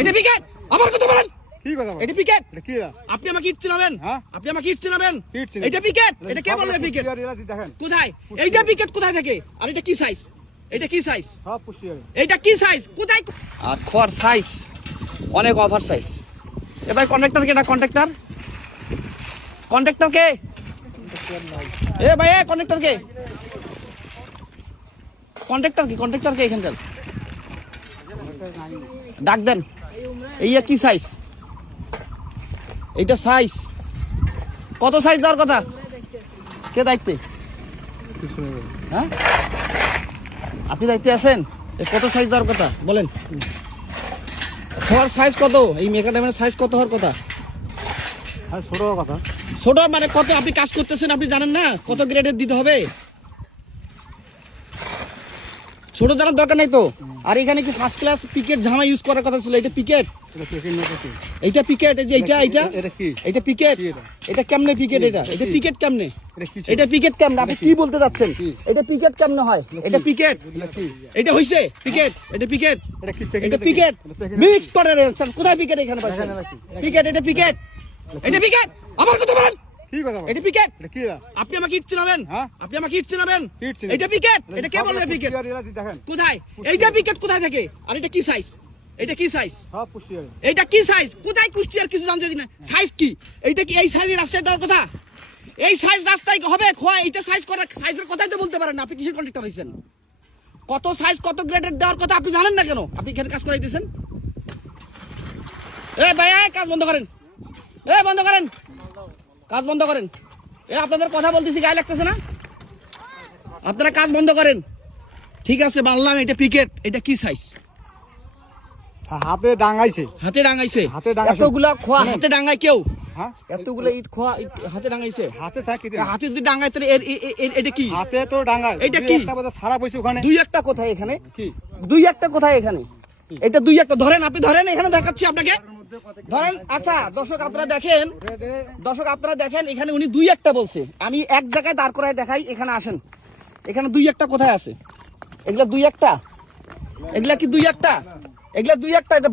এটা পিকেট। আবার কথা বলেন। কি কথা বলেন? এটা পিকেট। এটা কি? আপনি আমাকে ইট চিনাবেন? হ্যাঁ? আপনি আমাকে ইট চিনাবেন? ইট চিনি। এটা পিকেট। এটা কে বলবে পিকেট? দেখেন কোথায়? এইটা পিকেট কোথায় থাকে? আর এটা কি সাইজ? এটা কি সাইজ? সব পুষ্টিয়ারি। এটা কি সাইজ? কোথায়? আর খোয়ার সাইজ অনেক ওভার সাইজ। এবার কন্ট্রাক্টর কে? না কন্ট্রাক্টর? কন্ট্রাক্টর কে? এ ভাই, এ কন্ট্রাক্টর কে? কন্ট্রাক্টর কি? কন্ট্রাক্টর কে এখানকার? ডাক দেন। এই কি সাইজ? এইটা সাইজ কত? সাইজ দেওয়ার কথা কে দায়িত্বে? হ্যাঁ, আপনি দায়িত্বে আছেন? কত সাইজ দেওয়ার কথা বলেন? হওয়ার সাইজ কত? এই মেকাডামের সাইজ কত হওয়ার কথা? ছোট কথা। ছোট মানে কত? আপনি কাজ করতেছেন, আপনি জানেন না কত গ্রেডের দিতে হবে? ছোট জানার দরকার নাই তো। আর এখানে কি ফার্স্ট ক্লাস পিকেট জামা ইউজ করার কথা ছিল? এটা পিকেট। এইটা পিকেট। এই যে এইটা এটা পিকেট। এটা কেমনে পিকেট? এটা পিকেট কেমনে? এটা পিকেট কেমনে? আপনি কি বলতে যাচ্ছেন? এটা পিকেট কেমনে হয়? এটা পিকেট। এটা হইছে পিকেট। এটা পিকেট। এটা পিকেট মিক্স করে রে। কোথায় পিকেট? এখানে পাচ্ছেন পিকেট। এটা পিকেট। এটা পিকেট। আবার কথা বলেন। কি কথা বলেন? এটা পিকেট। এটা কি? আপনি আমাকে ইট চিনাবেন? হ্যাঁ? আপনি আমাকে ইট চিনাবেন? ইট চিনি। এটা পিকেট। এটা কে বলবে পিকেট? দেখেন কোথায়? এইটা পিকেট কোথায় থাকে? আর এটা কি সাইজ? এটা কি সাইজ? সব পুষ্টিয়ারি। এটা কি সাইজ? কোথায় কুষ্টিয়ার কিছু জানতে দিন না। সাইজ কি? এইটা কি এই সাইজের রাস্তায় দেওয়ার কথা? এই সাইজ রাস্তায় হবে খোয়া? এটা সাইজ করার সাইজের কথাই তো বলতে পারেন না। আপনি কিসের কন্ট্রাক্টর হইছেন? কত সাইজ কত গ্রেডের দেওয়ার কথা আপনি জানেন না কেন? আপনি এখানে কাজ করাইতেছেন? এ ভাই, কাজ বন্ধ করেন। বন্ধ করেন, কাজ বন্ধ করেন। আপনাদের কথা বলতেছি, গায়ে লাগতেছে না? আপনারা কাজ বন্ধ করেন। ঠিক আছে বললাম এটা পিকেট। এটা কি সাইজ? হাতে ডাঙাইছে। হাতে ডাঙাইছে। হাতে ডাঙাইছে। এতগুলা খোয়া হাতে ডাঙায় কেউ? হ্যাঁ, এতগুলা ইট খোয়া হাতে ডাঙাইছে? হাতে থাকে হাতে যদি ডাঙায় তাহলে এটা কি? হাতে তো ডাঙায়। এটা কি? সারা পয়সা ওখানে দুই একটা কোথায় এখানে? কি দুই একটা কোথায় এখানে? এটা দুই একটা ধরেন, আপনি ধরেন, এখানে দেখাচ্ছি আপনাকে ধরেন। আচ্ছা দর্শক আপনারা দেখেন, এখানে উনি দুই একটা বলছে। আমি এক জায়গায় দাঁড় করায় দেখাই। এখানে আসেন, এখানে দুই একটা কোথায় আছে? এগুলা দুই একটা? এগুলা কি দুই একটা? এগুলা দুই একটা? এটা